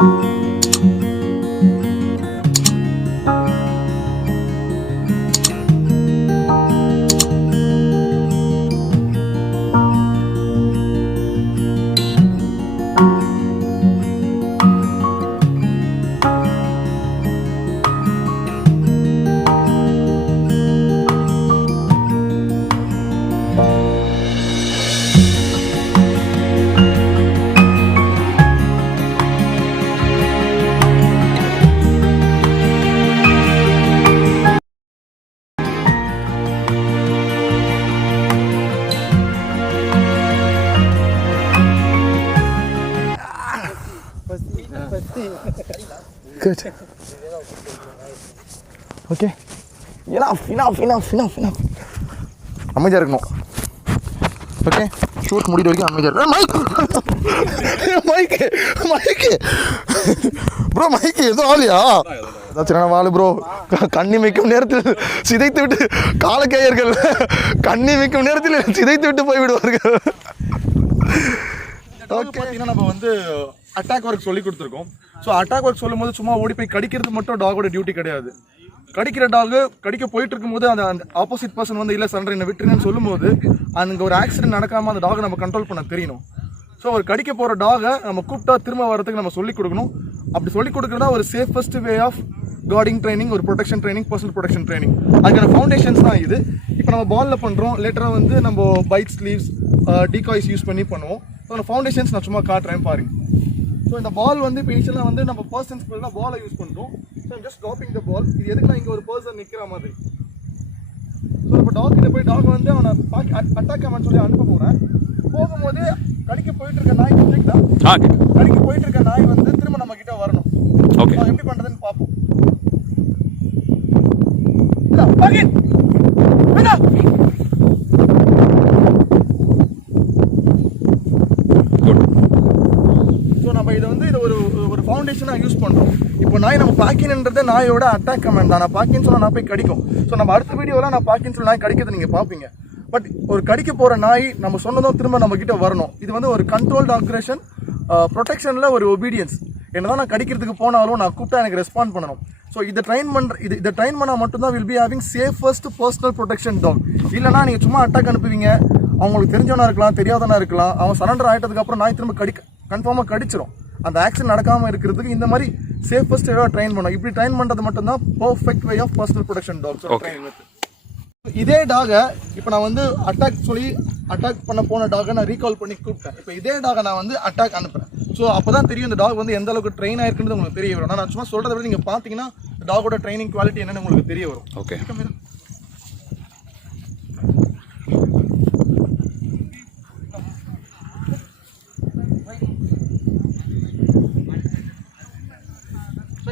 Good. Okay. Enough. அமைதியாக இருக்கணும். Okay, shoot முடிகிற வரைக்கும் அமைதியாக இருக்கணும். மைக்கு ப்ரோ, மைக்கு எதுவும் ஆகலையா? ஏதாச்சும் வாழு ப்ரோ. கண்ணி வைக்கும் நேரத்தில் சிதைத்து விட்டு காலக்கேயர்கள் கண்ணி வைக்கும் நேரத்தில் சிதைத்து விட்டு போய்விடுவார்கள். ஓகே, பார்த்தீங்கன்னா நம்ம வந்து அட்டாக் ஒர்க் சொல்லி கொடுத்துருக்கோம். ஸோ அட்டாக் ஒர்க் சொல்லும் போது சும்மா ஓடி போய் கடிக்கிறது மட்டும் டாகோட டியூட்டி கிடையாது. கடிக்கிற டாகு கடிக்க போயிட்டு இருக்கும்போது அந்த ஆப்போசிட் பர்சன் வந்து இல்லை சண்டை என்ன விட்டுருங்கன்னு சொல்லும்போது அங்கே ஒரு ஆக்சிடென்ட் நடக்காமல் அந்த டாகை நம்ம கண்ட்ரோல் பண்ண தெரியணும். ஸோ ஒரு கடிக்க போகிற டாகை நம்ம கூப்பிட்டா திரும்ப வரதுக்கு நம்ம சொல்லிக் கொடுக்கணும். அப்படி சொல்லிக் கொடுக்குறதா ஒரு safest way of guarding training, ஒரு protection training, personal protection training. அதுக்கான ஃபவுண்டேஷன்ஸ் தான் இது. இப்போ நம்ம பாலில் பண்ணுறோம், லேட்டராக வந்து நம்ம பைட் ஸ்லீவ்ஸ், டிகாய்ஸ் யூஸ் பண்ணி பண்ணுவோம். ஸோ அந்த ஃபவுண்டேஷன்ஸ் நான் சும்மா காட்டுறேன் பாருங்க. ஸோ இந்த பால் வந்து இப்போ இனிஷியலாக வந்து நம்ம பர்சன்ஸ் தான் பாலை யூஸ் பண்ணுறோம். ஸோ ஜஸ்ட் ட்ராப்பிங் த பால். இது எதுக்குன்னா இங்கே ஒரு பர்சன் நிற்கிற மாதிரி. ஸோ இப்போ டாக் கிட்ட போய் டாக் வந்து அவனை அட்டாக் ஆமான்னு சொல்லி அனுப்ப போகிறேன். போகும்போது கடிக்க போயிட்டு இருக்க நாய் கடிக்க போயிட்டு இருக்க நாய் வந்து திரும்ப நம்ம கிட்ட வரணும். ஓகே, எப்படி பண்ணுறதுன்னு பார்ப்போம். இதை ஒரு ஃபவுண்டேஷனாக யூஸ் பண்ணுறோம். இப்போ நாய் நம்ம பாக்கின்ன்றது நாயோட அட்டாக் கமெண்ட் தான். நான் பாக்கின்னு சொன்னால் நான் போய் கடிக்கும். ஸோ நம்ம அடுத்த வீடியோவில் நான் பாக்கின்னு சொல்லி நாய் கடிக்கிறது நீங்கள் பார்ப்பீங்க. பட் ஒரு கடிக்க போகிற நாய் நம்ம சொன்னதும் திரும்ப நம்ம கிட்ட வரணும். இது வந்து ஒரு கண்ட்ரோல்டு அக்ரெஷன், ப்ரொடெக்ஷனில் ஒரு ஒபீடியன்ஸ். என்னதான் நான் கடிக்கிறதுக்கு போனாலும் நான் கூப்பிட்டா எனக்கு ரெஸ்பாண்ட் பண்ணணும். ஸோ இதை ட்ரெயின் பண்ணால் மட்டும்தான் will be having safest personal protection dog. இல்லைனா நீங்கள் சும்மா அட்டாக் அனுப்புவீங்க, அவங்களுக்கு தெரிஞ்சவனா இருக்கலாம், தெரியாதவனா இருக்கலாம், அவன் சரண்டர் ஆகிட்டதுக்கப்புறம் நாய் திரும்ப கன்ஃபார்மாக கடிச்சிடும். அந்த ஆக்சிடென்ட் நடக்காமல் இருக்கிறதுக்கு இந்த மாதிரி சேஃபஸ்ட் ட்ரெயின் பண்ணணும். இப்படி ட்ரெயின் பண்ணுறது மட்டும்தான் perfect way of personal protection dogs. இதே டாகை இப்போ நான் வந்து அட்டாக் பண்ண போன டாகை நான் ரீகால் பண்ணி கூப்பிட்டேன். இப்போ இதே டாகை நான் வந்து அட்டாக் அனுப்புறேன். ஸோ அப்போ தான் தெரியும் இந்த டாக் வந்து எந்த அளவுக்கு ட்ரெயின் ஆயிருக்குன்னு உங்களுக்கு தெரிய வரும். நான் சும்மா சொல்கிறத விட நீங்கள் பார்த்தீங்கன்னா டாகோட ட்ரைனிங் குவாலிட்டி என்னன்னு உங்களுக்கு தெரிய வரும். ஓகே,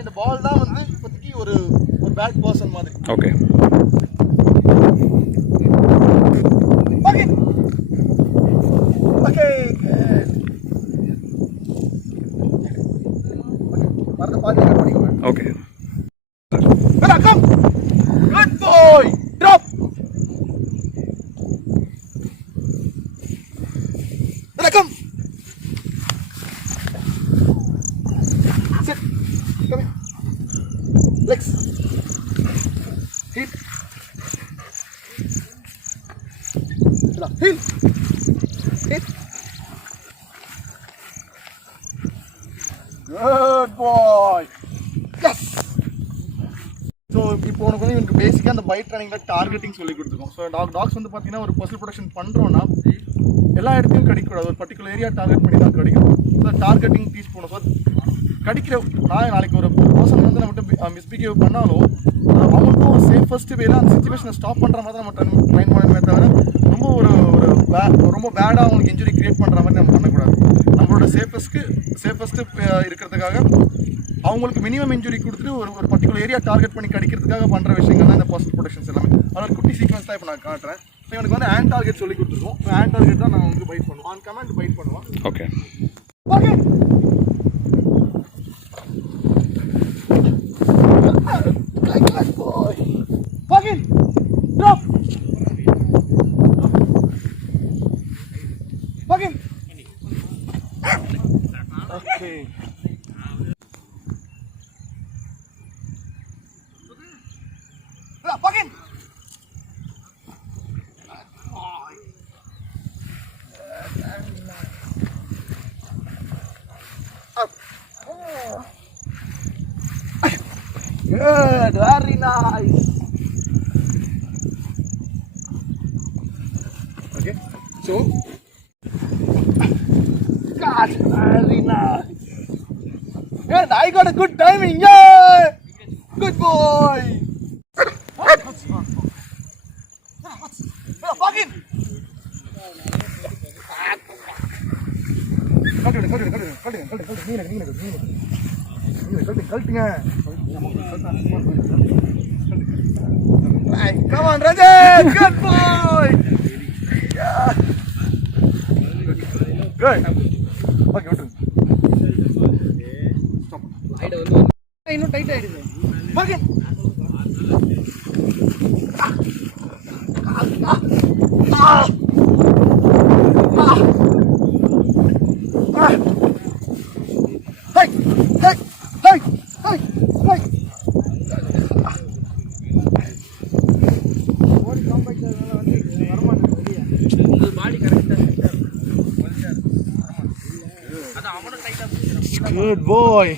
இந்த பால் தான் வந்து இப்போதைக்கு ஒரு பேட் பர்சன் மாதிரி. ஓகே, மறந்து பாத்து பண்ணிக்கோங்க. Okay, good bye, drop. Come sit, come here, legs, hip, heel, hip. Good boy. Yes. So இப்போ உனக்கு வந்து எனக்கு பேசிக்காக அந்த பைட் ட்ரைனிங்கில் டார்கெட்டிங் சொல்லி கொடுத்துருக்கோம். ஸோ டாக்ஸ் வந்து பார்த்தீங்கன்னா ஒரு பர்சனல் ப்ரொடெக்ஷன் பண்ணுறோன்னா எல்லா இடத்தையும் கடிக்கக்கூடாது, ஒரு பர்டிகுலர் ஏரியா டார்கெட் பண்ணி தான் கடிக்கணும். ஸோ டார்கெட்டிங் டீச் பண்ணணும். ஸோ கடிக்கிற நாளைக்கு ஒரு பர்சன் வந்து நம்மகிட்ட மிஸ்பிஹேவ் பண்ணாலும் அவங்களுக்கும் ஒரு சேஃபஸ்ட் வேல அந்த சிச்சுவேஷனை ஸ்டாப் பண்ணுற மாதிரி தான் நம்ம ட்ரைன் பண்ணணுமே தவிர ரொம்ப பேடாக அவங்களுக்கு இன்ஜுரி கிரியேட் பண்ணுற மாதிரி நம்ம பண்ணக்கூடாது. நம்மளோட சேஃபஸ்ட்டு இருக்கிறதுக்காக அவங்களுக்கு மினிமம் இன்ஜுரி கொடுத்துட்டு ஒரு பர்டிகுலர் ஏரியா டார்கெட் பண்ணி கடிக்கிறதுக்காக பண்ணுற விஷயங்கள் தான் இந்த பர்சனல் ப்ரொடெக்ஷன்ஸ் எல்லாமே. அதோட குட்டி சீக்வன்ஸ் தான் இப்போ நான் காட்டுறேன். ஸோ எனக்கு வந்து ஹேண்ட் டார்கெட் சொல்லி கொடுத்துருக்கோம். ஸோ ஹேண்ட் டார்கெட் தான் நான் வந்து பைட் பண்ணுவோம். ஆன் கமாண்ட் பைட் பண்ணுவோம். Okay, okay, Good, very nice. Okay, so God, very nice. And I got a good timing. Yeah, good boy. Fuck in. Come on, Ranjan! Good boy! Yeah. Good. Okay, what? Stop. இன்னும் tight ஆயிடுது. Fuck it! Hey! Hey! Hey! Hey! Hey! ஓடி compact ஆனதால வந்து வர மாட்டேங்குது வெளிய. இது பாடி கரெக்ட்டா set ஆகும். கொஞ்சம் அது அவன டைட்டா பிடிச்சறான். Good boy.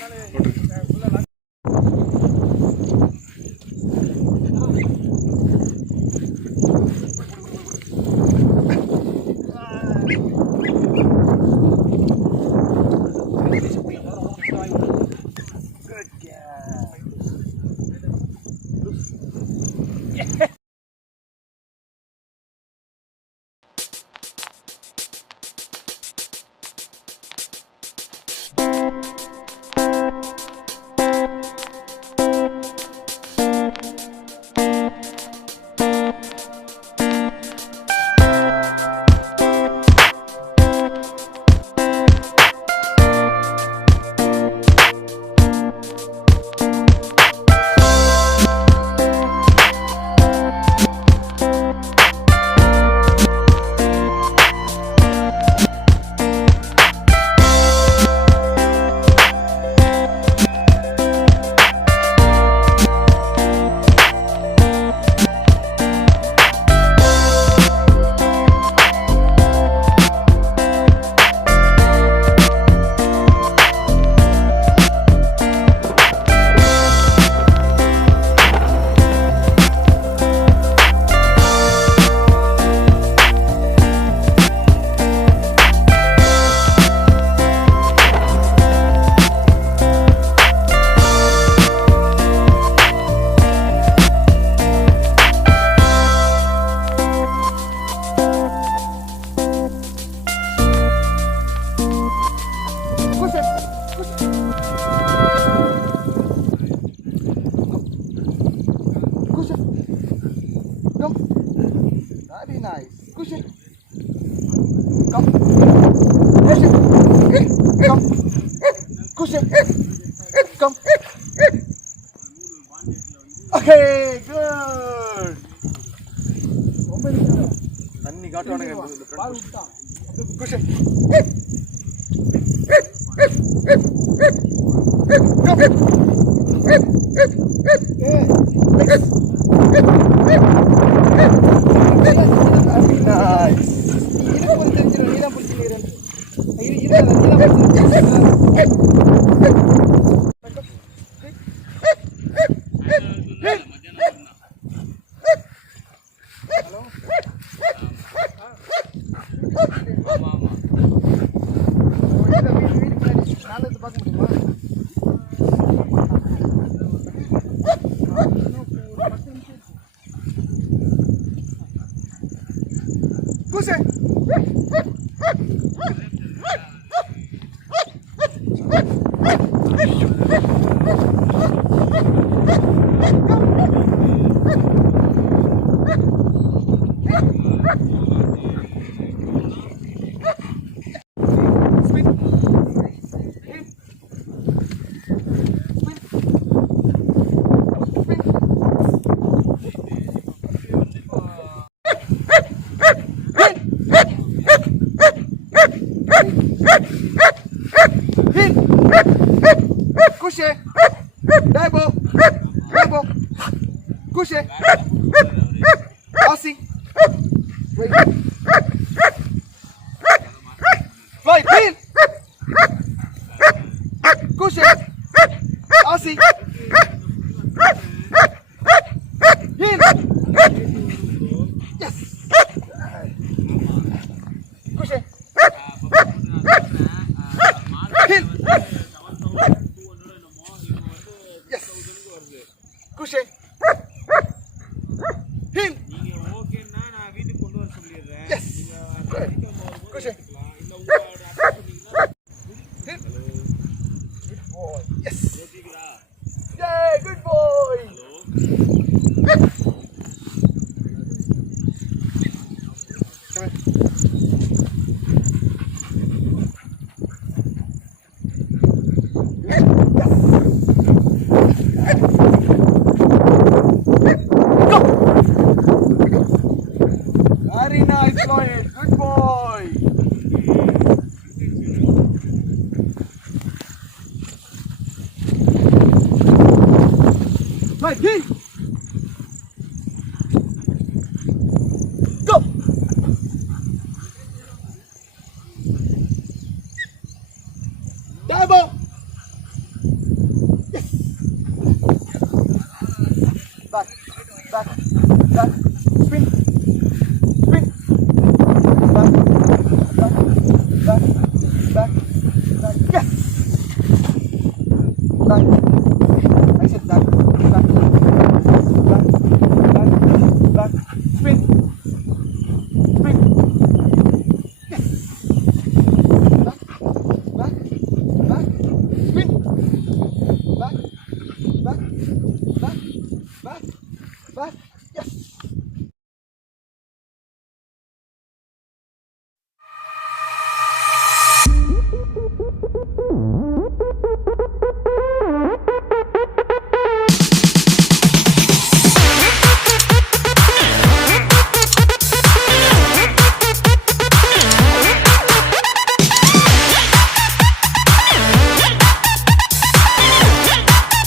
Come. Very nice. Push it. Come. Push it. Come. Push it. Come. Okay, good. தண்ணி காட்டுவானுங்க பால் விட்டா push it. Couché. Debo. Debo. Couché. Assim. Wait. Vai, Bill. Couché. Mikey! Go! Tabo!